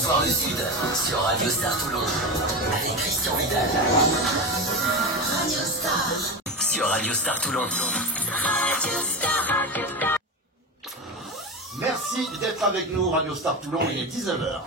Bonsoir le Sud, sur Radio Star Toulon, avec Christian Vidal. Radio Star. Sur Radio Star Toulon. Radio Star. Merci d'être avec nous, Radio Star Toulon, il est 19h.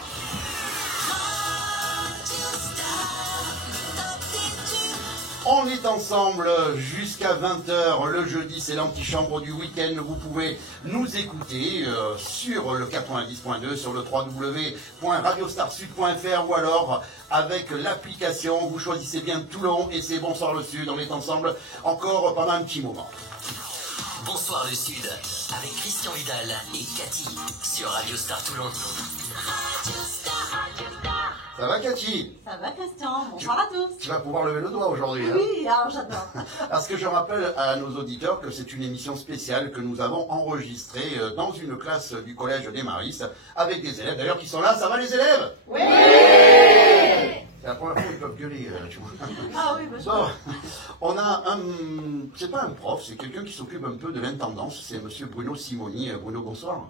On est ensemble jusqu'à 20h le jeudi, c'est l'antichambre du week-end. Vous pouvez nous écouter sur le 90.2, sur le www.radiostarsud.fr ou alors avec l'application. Vous choisissez bien Toulon et c'est Bonsoir le Sud. On est ensemble encore pendant un petit moment. Bonsoir le Sud, avec Christian Vidal et Cathy, sur Radio Star Toulon. Radio Star. Ça va Cathy? Ça va Christian, bonsoir à tous. Tu vas pouvoir lever le doigt aujourd'hui. Oui, alors j'adore. Parce que je rappelle à nos auditeurs que c'est une émission spéciale que nous avons enregistrée dans une classe du collège des Maristes avec des élèves d'ailleurs qui sont là. Ça va les élèves? Oui. C'est la première fois qu'ils peuvent gueuler, tu vois. Ah oui, bah, Bon, on a un... C'est pas un prof, c'est quelqu'un qui s'occupe un peu de l'intendance. C'est monsieur Bruno Simoni. Bruno, bonsoir.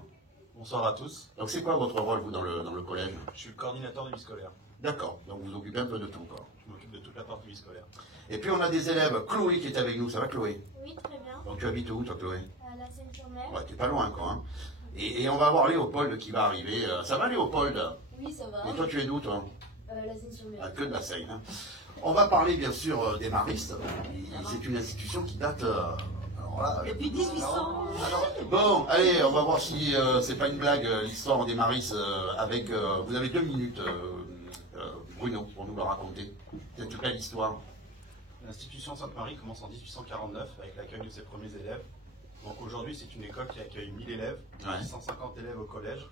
Bonsoir à tous. Donc c'est quoi votre rôle, vous, dans le collège? Je suis le coordinateur de vie scolaire. D'accord, donc vous occupez un peu de tout, quoi. Je m'occupe de toute la partie vie scolaire. Et puis on a des élèves. Chloé qui est avec nous, ça va Chloé? Oui, très bien. Donc tu habites où, toi, Chloé? À la Seine-sur-Mer. Ouais, t'es pas loin, quoi. Hein. Et on va voir Léopold qui va arriver. Ça va, Léopold? Oui, ça va. Et toi, tu es d'où, toi? La Seine-sur-Mer. Ah, que de la Seine. Hein. On va parler, bien sûr, des Maristes. C'est une institution qui date... alors là, depuis 1800. bon, allez, on va voir si c'est pas une blague, l'histoire des Maristes avec... vous avez 2 minutes, Bruno, pour nous la raconter. Cette belle histoire. L'institution Sainte-Marie commence en 1849 avec l'accueil de ses premiers élèves. Donc aujourd'hui, c'est une école qui accueille 1000 élèves, Ouais. 150 élèves au collège.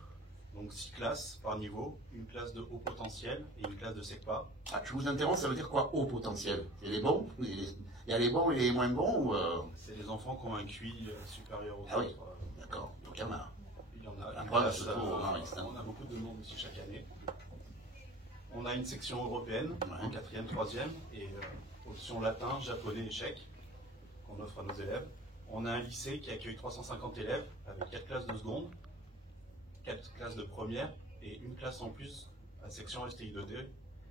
Donc 6 classes par niveau, une classe de haut potentiel et une classe de SECPA. Ah, je vous interromps, ça veut dire quoi, haut potentiel? Il y a les bons? Il y a les bons et les moins bons ou C'est des enfants qui ont un QI supérieur aux Ah oui. autres. D'accord, donc il y en a. Il y en a La une preuve, classe, surtout aux Maristes, hein. on a beaucoup de demandes aussi chaque année. On a une section européenne, Ouais. en 4e, 3e, et option latin, japonais et tchèque, qu'on offre à nos élèves. On a un lycée qui accueille 350 élèves, avec 4 classes de seconde, 4 classes de première, et une classe en plus à section STI 2D.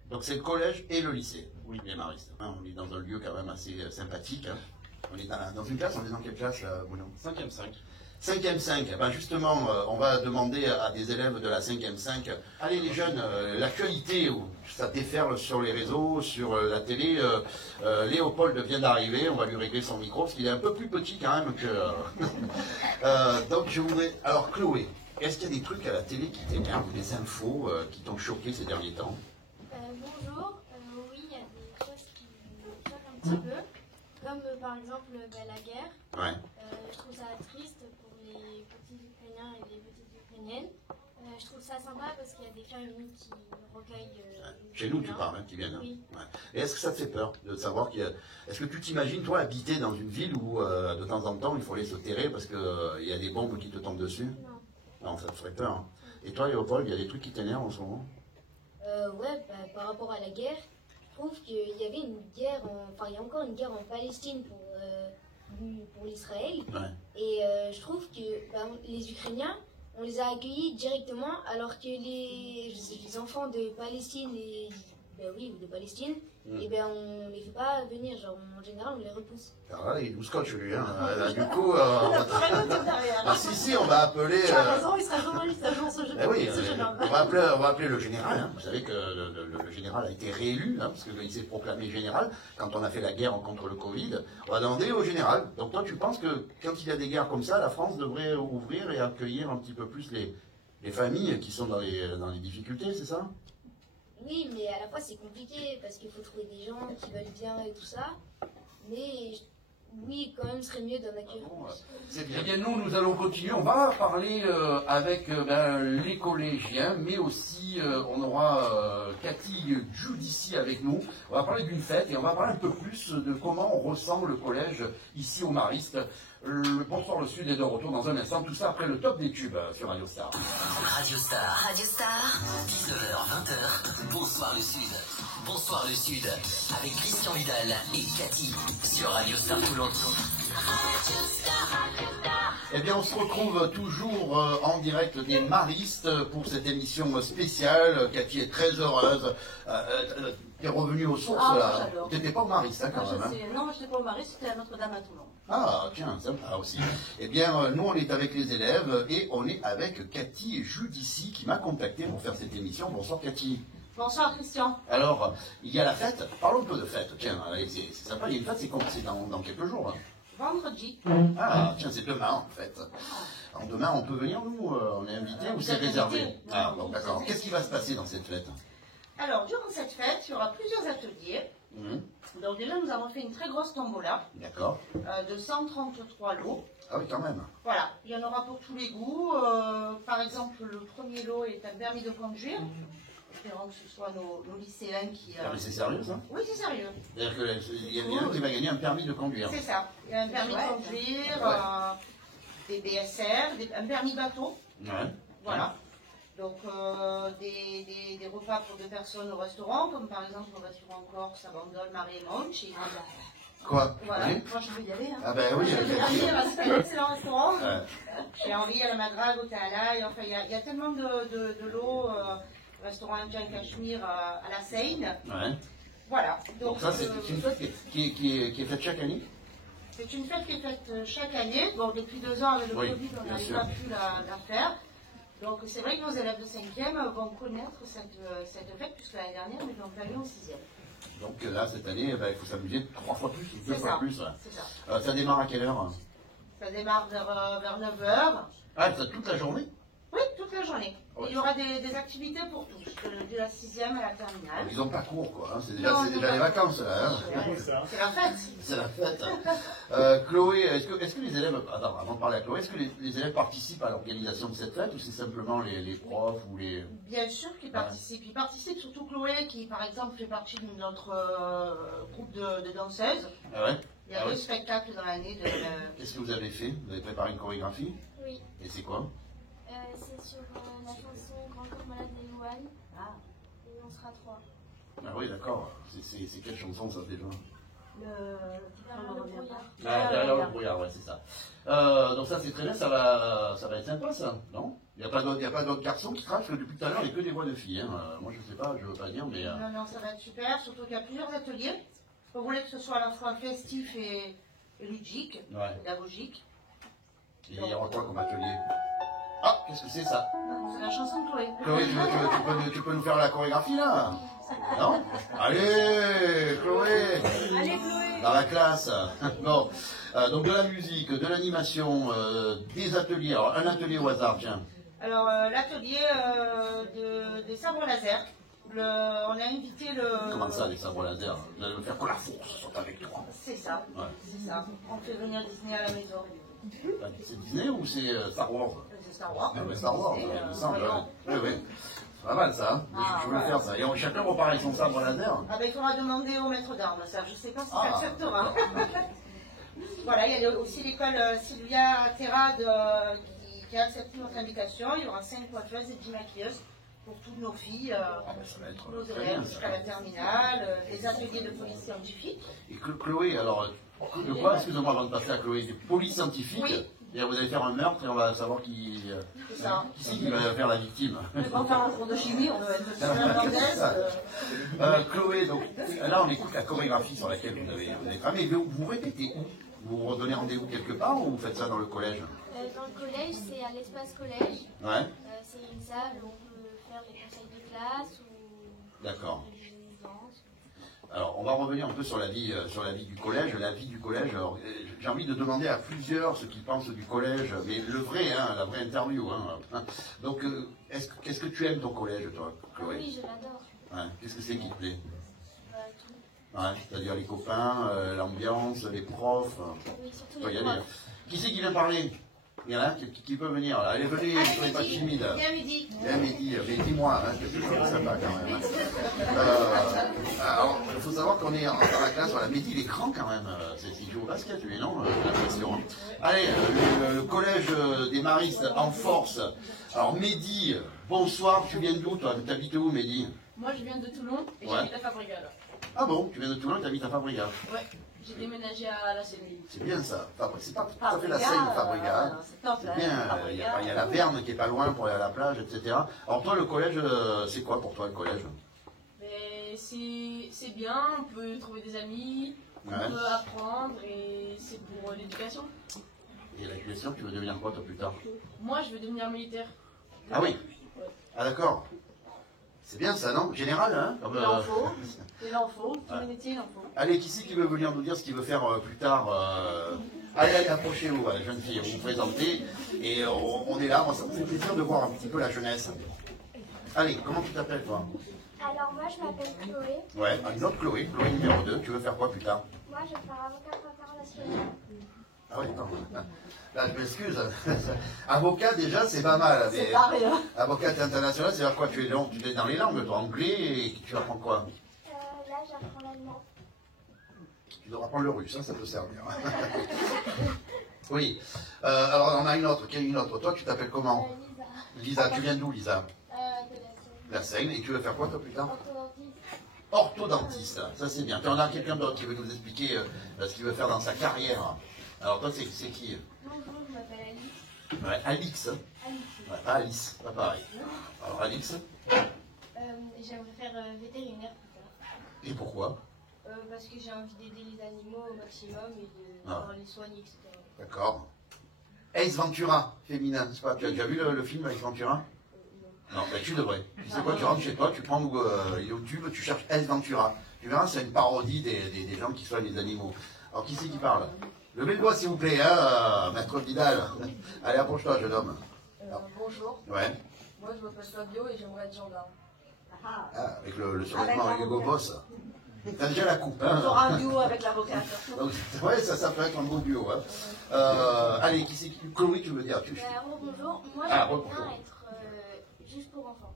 Donc c'est le collège et le lycée, Oui. les Maristes. Hein, on est dans un lieu quand même assez sympathique. Hein. On est dans une classe, on est dans quelle classe, Bruno? 5e 5. 5e 5, ben justement, on va demander à des élèves de la 5e 5, allez les jeunes, l'actualité, ça déferle sur les réseaux, sur la télé, Léopold vient d'arriver, on va lui régler son micro, parce qu'il est un peu plus petit quand même que... donc je voudrais... Alors Chloé, est-ce qu'il y a des trucs à la télé qui t'énervent, des infos qui t'ont choqué ces derniers temps? Bonjour. Oui, il y a des choses qui me choquent un petit peu. Comme par exemple la guerre. Ouais. Je trouve ça triste pour les petits Ukrainiens et les petites Ukrainiennes. Je trouve ça sympa parce qu'il y a des familles qui recueillent... Chez nous, tu parles, hein, qui viennent. Hein. Oui. Ouais. Et est-ce que ça te fait peur de savoir qu'il y a... Est-ce que tu t'imagines, toi, habiter dans une ville où, de temps en temps, il faut aller se terrer parce qu'il y a des bombes qui te tombent dessus? Non. Non, ça te ferait peur. Hein. Et toi, Léopold, il y a des trucs qui t'énervent en ce moment? Ouais, par rapport à la guerre, je trouve qu'il y avait une guerre, enfin il y a encore une guerre en Palestine pour l'Israël. Ouais. Et je trouve que les Ukrainiens, on les a accueillis directement, alors que les enfants de Palestine ou de Palestine, et ben on les fait pas venir, genre en général on les repousse. Alors là, il nous scotche lui. Hein. Là, du coup, Derrière. ah, si, on va appeler. Tu as raison, il serait journaliste un jour, ce jeune homme. Oui, on va appeler le général. Hein. Vous savez que le général a été réélu, hein, parce qu'il s'est proclamé général quand on a fait la guerre contre le Covid. On va demander au général. Donc toi, tu penses que quand il y a des guerres comme ça, la France devrait ouvrir et accueillir un petit peu plus les familles qui sont dans les difficultés, c'est ça? Oui, mais à la fois c'est compliqué parce qu'il faut trouver des gens qui veulent bien et tout ça. Mais oui, quand même, ce serait mieux d'en accueillir. C'est Eh bien. bien, nous allons continuer. On va parler avec les collégiens, mais aussi on aura Cathy Giudici avec nous. On va parler d'une fête et on va parler un peu plus de comment on ressent le collège ici au Mariste. Le Bonsoir le Sud est de retour dans un instant. Tout ça après le top des tubes sur Radio Star. Radio Star. Radio Star. 19h, 20h. Bonsoir le Sud. Bonsoir le Sud. Avec Christian Vidal et Cathy sur Radio Star Toulon. Radio Star. Radio Star. Eh bien, on se retrouve toujours en direct des Maristes pour cette émission spéciale. Cathy est très heureuse. T'es revenue aux sources là. T'étais pas au Mariste hein, quand même. Hein. Non, je n'étais pas au Mariste, c'était à Notre-Dame à Toulon. Ah, tiens, sympa aussi. Eh bien, nous, on est avec les élèves et on est avec Cathy Judici qui m'a contacté pour faire cette émission. Bonsoir Cathy. Bonsoir Christian. Alors, il y a la fête. Parlons un peu de fête. Tiens, c'est sympa, il y a une fête, c'est dans quelques jours. Hein. Vendredi. Ah, tiens, c'est demain en fait. Alors demain, on peut venir, nous, on est invité ou c'est réservé? Ah, bon, d'accord. Qu'est-ce qui va se passer dans cette fête? Alors, durant cette fête, il y aura plusieurs ateliers. Donc déjà, nous avons fait une très grosse tombola. D'accord. De 133 lots. Ah oui, quand même. Voilà, il y en aura pour tous les goûts. Par exemple, le premier lot est un permis de conduire. Espérons que ce soit nos lycéens qui... Ah, mais c'est sérieux, ça? Oui, c'est sérieux. C'est-à-dire qu'il y a un qui va gagner un permis de conduire. C'est ça. Il y a un permis de conduire, des BSR, un permis bateau. Ouais. Voilà. Donc, des repas pour 2 personnes au restaurant, comme par exemple au restaurant Corse à Bandol, Marie et Monchi. Quoi? Voilà. Oui. Moi, je veux y aller. Hein. Ah ben oui. C'est un excellent restaurant. Ouais. J'ai envie à la Madrague, au Tala. Enfin, il y a tellement de lots. Restaurant indien Cachemire à la Seine. Ouais. Voilà. Donc ça, c'est une fête qui est faite chaque année? C'est une fête qui est faite chaque année. Bon, depuis 2 ans, avec le Covid, on n'avait pas pu la faire. Donc c'est vrai que nos élèves de 5e vont connaître cette fête, puisque l'année dernière, nous l'avons pas eu en 6e. Donc là, cette année, il faut s'amuser 3 fois plus, 2 fois ça. plus. C'est ça. Ça démarre à quelle heure? Ça démarre vers 9h. Ah, ça toute la journée? Oui, toute la journée. Ouais. Il y aura des activités pour tous, de la 6e à la terminale. Ils n'ont pas cours, quoi. Hein. C'est déjà, Non, déjà les vacances, là. Hein. C'est la fête. C'est la fête. Chloé, est-ce que les élèves... Attends, avant de parler à Chloé, est-ce que les élèves participent à l'organisation de cette fête ou c'est simplement les profs ou les... Bien sûr qu'ils participent. Ils participent surtout Chloé, qui par exemple fait partie de notre groupe de danseuses. Ah ouais? Il y a 2 spectacles dans l'année. Qu'est-ce que vous avez fait? Vous avez préparé une chorégraphie? Oui. Et c'est quoi? C'est sur la chanson Grand corps malade de Louane. Et on sera 3. Ah oui, d'accord. C'est quelle chanson, ça, déjà? Derrière le brouillard. Ah, derrière le brouillard, ouais, c'est ça. Donc ça, c'est très bien, ça va être sympa, ça, non? Il n'y a pas d'autres garçons qui travaillent, parce que depuis tout à l'heure, il n'y a que des voix de filles. Hein. Moi, je sais pas, je veux pas dire, mais... Non, ça va être super, surtout qu'il y a plusieurs ateliers. On voulait que ce soit à la fois festif et ludique, pédagogique. Et il y aura quoi comme atelier? Ah, qu'est-ce que c'est ça? C'est la chanson de Chloé. Chloé, tu peux nous faire la chorégraphie, là? Non? Allez, Chloé! Allez, Chloé! Dans la classe. Bon, donc de la musique, de l'animation, des ateliers. Alors, un atelier au hasard, tiens. Alors, l'atelier des sabres laser. On a invité le... Comment ça, les sabres laser? Vous allez me faire que la force soit avec toi. C'est ça, c'est ça. On fait venir Disney à la maison. C'est Disney ou c'est Star Wars? C'est Star Wars. Ah, Star Wars, il me semble. Oui. C'est pas mal ça. Je veux le faire ça. Et chacun repart avec son sabre laser. Ah ben il faudra demander au maître d'armes, ça. Je ne sais pas si ça acceptera. Voilà, il y a aussi l'école Sylvia Terrade qui a accepté notre invitation. Il y aura 5 coiffeuses et 10 maquilleuses pour toutes nos filles, nos élèves jusqu'à la terminale, les ateliers de police scientifique. Et Chloé, alors, de quoi, excusez-moi avant de passer à Chloé, des police scientifique? Oui. Et vous allez faire un meurtre et on va savoir qui c'est qui va faire la victime. On va faire un cours de chimie, on doit être Chloé, donc là on écoute la chorégraphie sur laquelle vous avez travaillé. Mais vous répétez où? Vous vous redonnez rendez-vous quelque part ou vous faites ça dans le collège? Dans le collège, c'est à l'espace collège. Ouais. C'est une salle où on peut faire les conseils de classe ou D'accord. des danses. Alors, on va revenir un peu sur la vie du collège. La vie du collège, j'ai envie de demander à plusieurs ce qu'ils pensent du collège, mais le vrai, hein, la vraie interview. Hein. Donc, qu'est-ce que tu aimes ton collège, toi, Chloé? Oui, je l'adore. Ouais. Qu'est-ce que c'est qui te plaît? Tout. Ouais, c'est-à-dire les copains, l'ambiance, les profs. Oui, surtout Faut y les aller. profs. Qui c'est qui vient parler? Il y en a qui peut venir là. Allez, venez, ne soyez pas timide. Viens Mehdi. Viens Mehdi, mais dis-moi, hein, quelque chose de sympa quand même. Alors, il faut savoir qu'on est dans la classe, voilà, Mehdi il est grand quand même. Il joue au basket, lui, non? J'ai l'impression. Hein. Allez, le collège des Maristes en force. Alors Mehdi, bonsoir, tu viens d'où toi? Tu habites où Mehdi? Moi je viens de Toulon et j'habite à Fabrégale. Ah bon, tu viens de Toulon, tu habites à Fabrégale? Ouais. J'ai déménagé à la Seine. C'est bien ça. C'est pas tout à fait la Seine, Fabrica. C'est bien. Il y a la Verne qui est pas loin pour aller à la plage, etc. Alors toi, le collège, c'est quoi pour toi le collège? C'est bien, on peut trouver des amis, on peut apprendre et c'est pour l'éducation. Et l'éducation, tu veux devenir quoi toi plus tard? Moi, je veux devenir militaire. Ah oui. Ah d'accord. C'est bien ça, non? Général, hein? Il en faut. Il en faut. Tous les métiers, il en faut. Allez, qui c'est qui veut venir nous dire ce qu'il veut faire plus tard? Allez, approchez-vous, jeune fille, vous vous présentez. Et on est là, moi ça me fait plaisir de voir un petit peu la jeunesse. Allez, comment tu t'appelles toi? Alors moi je m'appelle Chloé. Ouais, une autre Chloé, Chloé numéro 2. Tu veux faire quoi plus tard? Moi je vais faire avocate international. Ah oui, non. Là, je m'excuse. Avocat, déjà, c'est pas mal. C'est pas rien. Avocate international, c'est-à-dire quoi? Tu es dans les langues, toi, anglais, et tu apprends quoi? Là j'apprends l'allemand. Tu devras apprendre le russe, ça peut servir. Oui. Alors, on a une autre. Quelle est une autre? Toi, tu t'appelles comment? Lisa. Lisa, tu viens d'où, Lisa? De La Seine. Et tu veux faire quoi, toi, plus tard? orthodontiste. Orthodontiste. Ça, c'est bien. Tu en as quelqu'un d'autre qui veut nous expliquer ce qu'il veut faire dans sa carrière. Alors, toi, c'est qui? Bonjour, je m'appelle Alice. Ouais, Alix. Alice. Ouais, pas Alice, pas pareil. Alors, Alix. J'aimerais faire vétérinaire plus tard. Et pourquoi? Parce que j'ai envie d'aider les animaux au maximum et de les soigner, etc. D'accord. Ace Ventura, féminin, je sais pas, tu as déjà vu le film Ace Ventura? Non, mais tu devrais. Tu sais quoi, tu rentres chez toi, tu prends YouTube, tu cherches Ace Ventura. Tu verras, c'est une parodie des gens qui soignent les animaux. Alors, qui c'est qui parle? Levez le doigt, s'il vous plaît, hein, Maître Vidal. Allez, approche-toi, jeune homme. Bonjour. Ouais. Moi, je m'appelle Fabio et j'aimerais être gendarme. Ah, avec le survêtement Hugo Boss. T'as déjà la coupe, hein? On fera un duo avec l'avocat. Ouais, ça peut être un beau duo. Hein. Allez, qui c'est qui? Chloé, tu veux dire? Bonjour, moi Ah, j'aimerais bonjour. bien être juste pour enfants.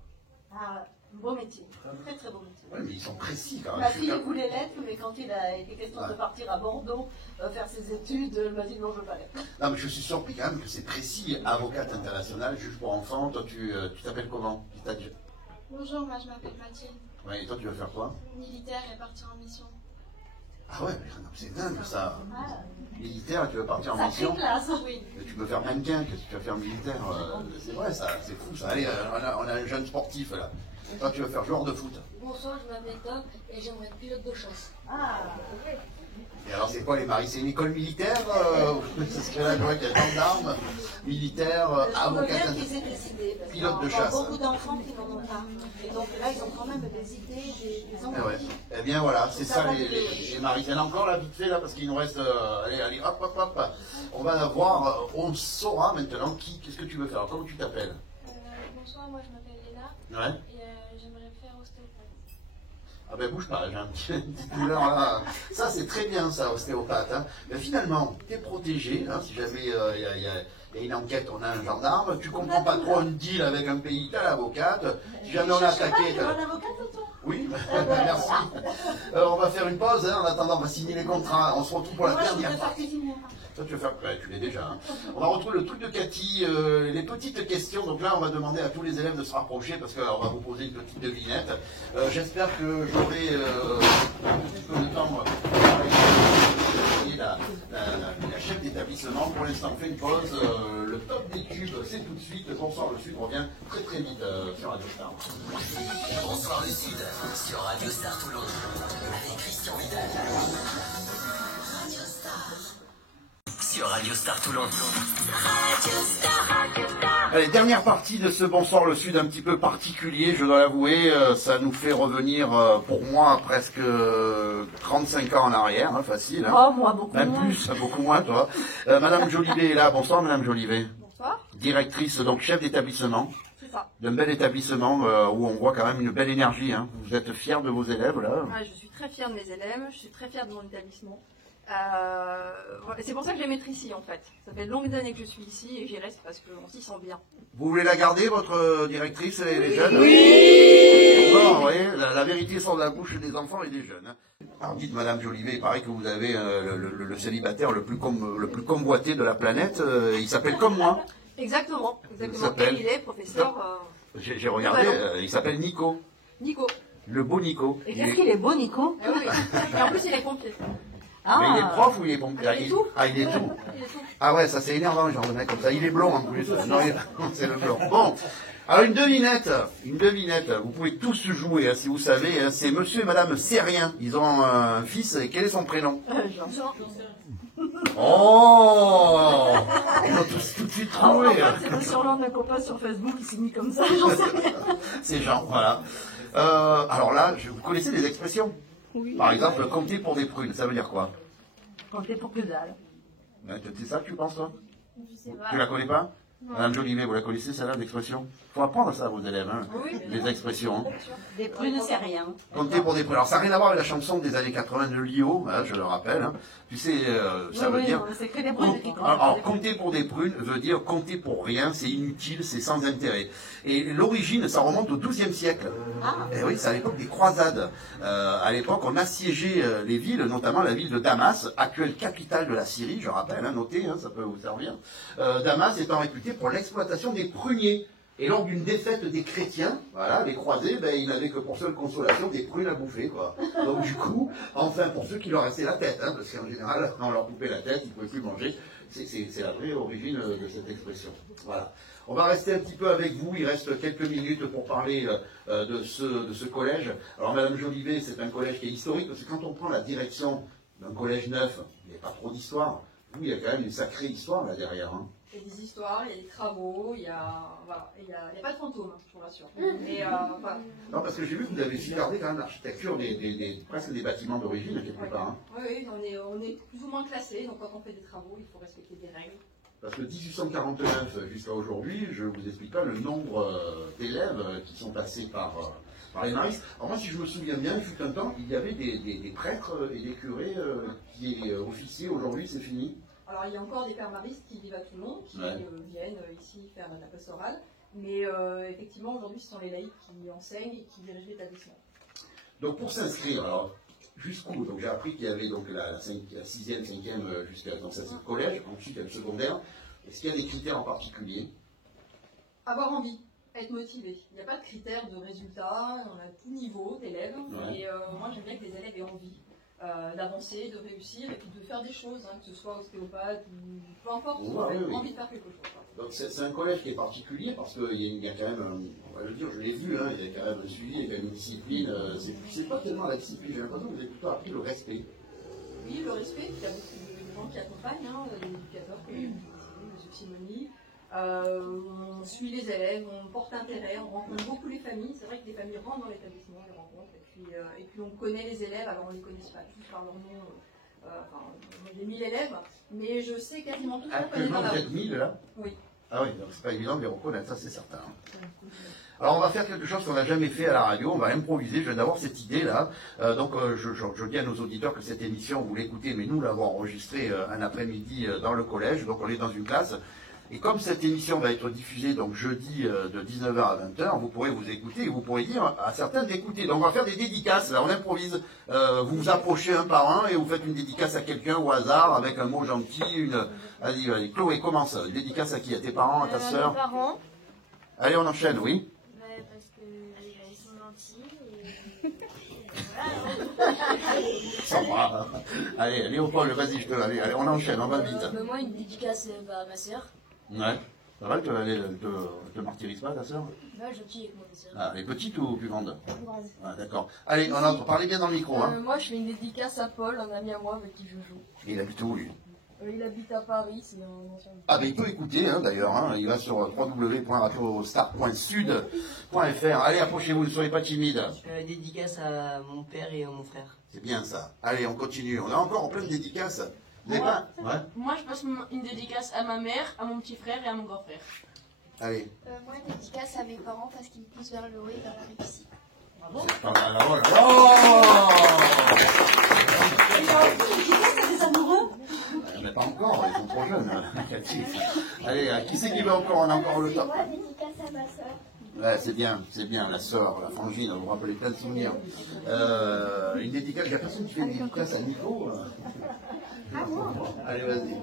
Ah, beau métier. Très très beau métier. Oui, mais ils sont précis quand même. Ma fille voulait l'être, mais quand il a été question de partir à Bordeaux faire ses études, elle m'a dit non, je veux pas l'être. Non, mais je suis surpris quand même que c'est précis. Avocate internationale, juge pour enfants. Toi, tu t'appelles comment? Bonjour, moi je m'appelle Mathilde. Ouais, et toi, tu veux faire quoi? Militaire et partir en mission. Ah ouais, mais c'est dingue ça. Militaire, tu veux partir en Ça mission? fait classe, oui. Mais tu peux faire mannequin, qu'est-ce que tu vas faire militaire? C'est vrai ça, c'est fou ça. Allez, on a un jeune sportif là. Toi, tu veux faire joueur de foot. Bonsoir, je m'appelle Tom et j'aimerais être pilote de chasse. Ah, Et alors, c'est quoi les maris? C'est une école militaire? C'est ce qu'il y a là, je vois qu'il y a gendarme, militaire, je veux avocat, bien qu'ils aient décidé. Parce pilote de qu'il y a chasse. beaucoup d'enfants qui n'en ont pas. Et donc là, ils ont quand même des idées, des Eh envies. ouais. Eh bien voilà, c'est ça les maris. Il y en a encore là vite fait là parce qu'il nous reste. Allez, hop. On va voir, on saura maintenant qu'est-ce que tu veux faire. Comment tu t'appelles? Bonsoir, moi je m'appelle Léna Ouais. et j'aimerais faire ostéopathe. Ah ben bouge pas, j'ai une petite douleur là. Ça c'est très bien ça, ostéopathe. Hein. Mais finalement, tu es protégé, hein, si jamais il y a une enquête, on a un gendarme, tu comprends pas trop un deal avec un pays, t'as l'avocate. Si jamais on est attaqué. Tu as un avocat, toi? Oui, merci. On va faire une pause, hein, en attendant, on va signer les contrats. On se retrouve pour la Moi, je dernière voudrais faire partie. cuisiner. Toi, tu veux faire. Ouais, tu l'es déjà. Hein. On va retrouver le truc de Cathy, les petites questions. Donc là, on va demander à tous les élèves de se rapprocher parce qu'on va vous poser une petite devinette. J'espère que j'aurai un petit peu de temps pour parler la chef d'établissement. Pour l'instant, on fait une pause. Le top des cubes, c'est tout de suite. Bonsoir, le Sud revient très très vite sur Radio Star. Bonsoir le Sud sur Radio Star Toulon avec Christian Vidal. Radio Star. Sur Radio Star Toulon. Radio Star. Allez, dernière partie de ce Bonsoir le Sud un petit peu particulier, je dois l'avouer, ça nous fait revenir pour moi presque 35 ans en arrière, hein, facile. Hein. Oh, moi, beaucoup Même moins. plus, beaucoup moins toi. Madame Jolivet est là, bonsoir Madame Jolivet. Bonsoir. Directrice, donc chef d'établissement, C'est ça. d'un bel établissement où on voit quand même une belle énergie. Hein. Vous êtes fiers de vos élèves là? Ouais, je suis très fière de mes élèves, je suis très fière de mon établissement. C'est pour ça que je vais mettre ici en fait. Ça fait de longues années que je suis ici et j'y reste parce qu'on s'y sent bien. Vous voulez la garder, votre directrice, les jeunes? Oui. Bon, oui, la vérité sort de la bouche des enfants et des jeunes. Hein. Alors dites Madame Jolivet, il paraît que vous avez le célibataire le plus convoité de la planète. Il s'appelle comme moi. Exactement. Il s'appelle- Et il est professeur J'ai regardé, il s'appelle Nico. Nico. Le beau Nico. Et Qu'est-ce qu'il est beau, Nico? Ah oui. Et en plus il est pompier. Mais il est prof ou il est bon? Il est tout. Ah, il est tout. Ah ouais, ça c'est énervant, genre de mec comme ça. Il est blond en plus. Non, c'est le blond. Bon. Alors une devinette. Vous pouvez tous jouer, hein, si vous savez. Hein, c'est Monsieur et Madame Sérien. Ils ont un fils. Et quel est son prénom? Jean. Oh, ils ont tous tout de suite trouvé. C'est le surnom d'un copain sur Facebook, il s'est mis comme ça, j'en sais rien. C'est Jean, voilà. Alors là, vous connaissez des expressions? Oui. Par exemple, compter pour des prunes, ça veut dire quoi? Compter pour que dalle. C'est ça que tu penses, toi? Je sais pas. Tu la connais pas? Non. Madame Jolivet, vous la connaissez, celle-là, l'expression? Il faut apprendre ça à vos élèves, hein, Oui. les expressions. Hein. Des prunes, c'est rien. Compter pour des prunes. Alors, ça n'a rien à voir avec la chanson des années 80 de Lio, hein, je le rappelle. Hein. Tu sais, ça veut dire... C'est que des prunes qui comptent. Alors, compter pour des prunes veut dire compter pour rien, c'est inutile, c'est sans intérêt. Et l'origine, ça remonte au XIIe siècle. Et oui, c'est à l'époque des croisades. À l'époque, on assiégeait les villes, notamment la ville de Damas, actuelle capitale de la Syrie, je rappelle, hein, notez, hein, ça peut vous servir. Damas étant réputée pour l'exploitation des pruniers. Et lors d'une défaite des chrétiens, voilà, les croisés, ben, ils n'avaient que pour seule consolation des prunes à bouffer, quoi. Donc du coup, enfin, pour ceux qui leur restaient la tête, hein, parce qu'en général, quand on leur coupait la tête, ils ne pouvaient plus manger. C'est la vraie origine de cette expression. Voilà. On va rester un petit peu avec vous, il reste quelques minutes pour parler de ce collège. Alors Madame Jolivet, c'est un collège qui est historique, parce que quand on prend la direction d'un collège neuf, il n'y a pas trop d'histoire. Vous, il y a quand même une sacrée histoire là derrière. Hein. Il y a des histoires, il y a des travaux, il y a pas de fantômes, je vous rassure. Mais, voilà. Non, parce que j'ai vu que vous avez su garder quand même l'architecture presque des bâtiments d'origine, quelque part. Hein. Oui, on est plus ou moins classés, donc quand on fait des travaux, il faut respecter des règles. Parce que 1849 jusqu'à aujourd'hui, je ne vous explique pas le nombre d'élèves qui sont passés par les maristes. Alors moi, si je me souviens bien, il fut un temps, il y avait des prêtres et des curés qui officiaient. Aujourd'hui, c'est fini. Alors, il y a encore des pères maristes qui vivent à Toulon, qui viennent ici faire la pastorale. Mais effectivement, aujourd'hui, ce sont les laïcs qui enseignent et qui dirigent l'établissement. Donc, pour s'inscrire, alors, jusqu'où? Donc, j'ai appris qu'il y avait donc la 6e, 5e jusqu'à dans ce collège. Ensuite, il y a le secondaire. Est-ce qu'il y a des critères en particulier? Avoir envie, être motivé. Il n'y a pas de critères de résultats, on a tout niveau d'élèves. Et moi, j'aime bien que les élèves aient envie. D'avancer, de réussir et puis de faire des choses, hein, que ce soit ostéopathe ou peu importe, envie de faire quelque chose. Donc c'est un collège qui est particulier parce qu'il y a quand même, on va le dire, je l'ai vu, hein, il y a quand même un suivi, il y a quand même une discipline. C'est pas tellement la discipline, j'ai l'impression que vous avez plutôt appris le respect. Oui, le respect, il y a beaucoup de gens qui accompagnent, hein, les éducateurs, comme M. Simoni. On suit les élèves, on porte intérêt, on rencontre beaucoup les familles. C'est vrai que les familles rentrent dans l'établissement, on les rencontre. Et puis on connaît les élèves, alors on ne les connaît pas tous par leur nom, on a des 1000 élèves, mais je sais quasiment tous qu'on connaît dans la rue. Vous êtes 1000 là? Oui. Ah oui, donc c'est pas évident de les reconnaître, ça c'est certain. Alors on va faire quelque chose qu'on n'a jamais fait à la radio, on va improviser, je viens d'avoir cette idée là. Je dis à nos auditeurs que cette émission, vous l'écoutez, mais nous l'avons enregistrée un après-midi dans le collège, donc on est dans une classe. Et comme cette émission va être diffusée donc jeudi de 19h à 20h, vous pourrez vous écouter et vous pourrez dire à certains d'écouter. Donc on va faire des dédicaces, là on improvise. Vous vous approchez un par un et vous faites une dédicace à quelqu'un au hasard avec un mot gentil. Allez, Chloé, commence. Une dédicace à qui? À tes parents, à ta sœur? À mes parents. Allez, on enchaîne, oui. Parce qu'ils sont gentils. Et Ça va. Allez, Léopold, vas-y, allez, on enchaîne, on va vite. Moi, une dédicace à ma sœur. Ouais. Ça va, te martyrise pas, ta sœur? Ouais, gentille avec moi, ma sœur. Ah, elle est petite ou plus grande? Grande. Ah, d'accord. Allez, parlez bien dans le micro. Hein. Moi, je fais une dédicace à Paul, un ami à moi avec qui je joue. Et il habite où, lui? Il habite à Paris, c'est un ancien. Ah, ben il peut écouter, hein, d'ailleurs. Hein. Il va sur www.radiostar.sud.fr. Allez, approchez-vous, ne soyez pas timide. Dédicace à mon père et à mon frère. C'est bien ça. Allez, on continue. On est encore en pleine dédicace. Vous n'avez pas? Ouais. Moi, je passe une dédicace à ma mère, à mon petit frère et à mon grand frère. Allez. moi, une dédicace à mes parents parce qu'ils me poussent vers le haut et vers la réussite. Bravo. Oh là là, oh là mais pas encore, ils sont trop jeunes. Allez, qui c'est qui veut encore? On a encore le temps. Moi, dédicace à ma soeur. Ouais, c'est bien, la sœur, la frangine, vous vous rappelez plein de souvenirs. Une dédicace, il n'y a personne qui fait une dédicace à Nico. Allez, vas-y.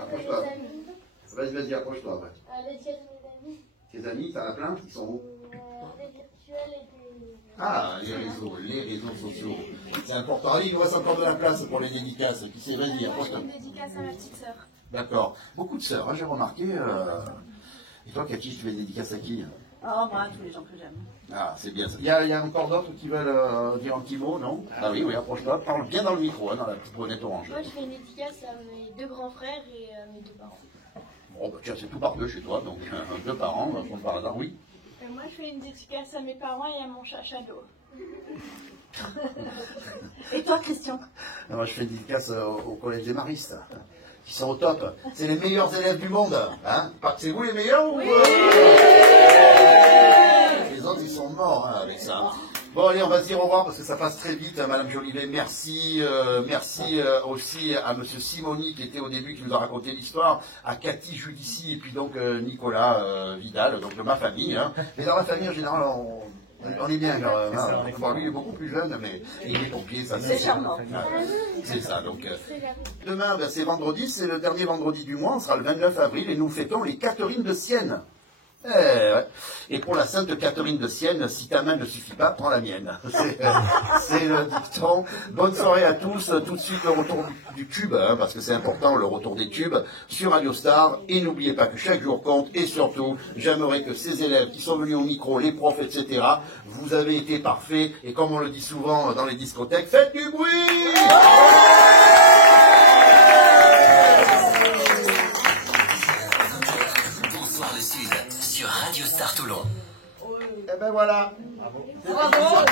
Approche-toi. Vas-y, approche-toi. Ouais. Dédicace à mes amis. Tes amis, t'en as plein qui sont où? Des virtuels et des... Ah, les réseaux sociaux. C'est important. Allez, il nous reste encore de la place pour les dédicaces. Qui sait, vas-y, approche-toi. Une dédicace à ma petite sœur. D'accord. Beaucoup de sœurs, hein, j'ai remarqué. Et toi, Cathy, tu fais des dédicaces à qui? Oh, moi, tous les gens que j'aime. Ah, c'est bien ça. Il y a encore d'autres qui veulent dire un petit mot, non? Ah oui, oui, approche-toi. Parle bien dans le micro, hein, dans la petite bonnette orange. Moi, je fais une dédicace à mes 2 grands frères et à mes 2 parents. Bon, bah, tiens, c'est tout par deux chez toi, donc 2 parents, comme par hasard, oui. Moi, je fais une dédicace à mes parents et à mon chat Shadow. Et toi, Christian? Moi, je fais une dédicace au collège des maristes, qui sont au top. C'est les meilleurs élèves du monde. Hein? C'est vous les meilleurs ou... Oui. Les autres, ils sont morts hein, avec ça. Bon, allez, on va se dire au revoir parce que ça passe très vite. Madame Jolivet, merci. Merci aussi à Monsieur Simoni qui était au début, qui nous a raconté l'histoire, à Cathy Judici et puis donc Nicolas Vidal, donc de ma famille. Hein. Mais dans la famille, en général, on est bien. Bon, lui, il est beaucoup plus jeune, mais il est pompier, ça c'est charmant. C'est ça, donc. Demain, ben, c'est vendredi, c'est le dernier vendredi du mois, on sera le 29 avril et nous fêtons les Catherines de Sienne. Ouais. Et pour la Sainte Catherine de Sienne, si ta main ne suffit pas, prends la mienne. C'est le dicton. Bonne soirée à tous. Tout de suite le retour du tube, hein, parce que c'est important, le retour des tubes sur Radio Star. Et n'oubliez pas que chaque jour compte. Et surtout, j'aimerais que ces élèves qui sont venus au micro, les profs, etc., vous avez été parfaits. Et comme on le dit souvent dans les discothèques, faites du bruit! Sur Radio Star Toulon. Et ben voilà. Bravo.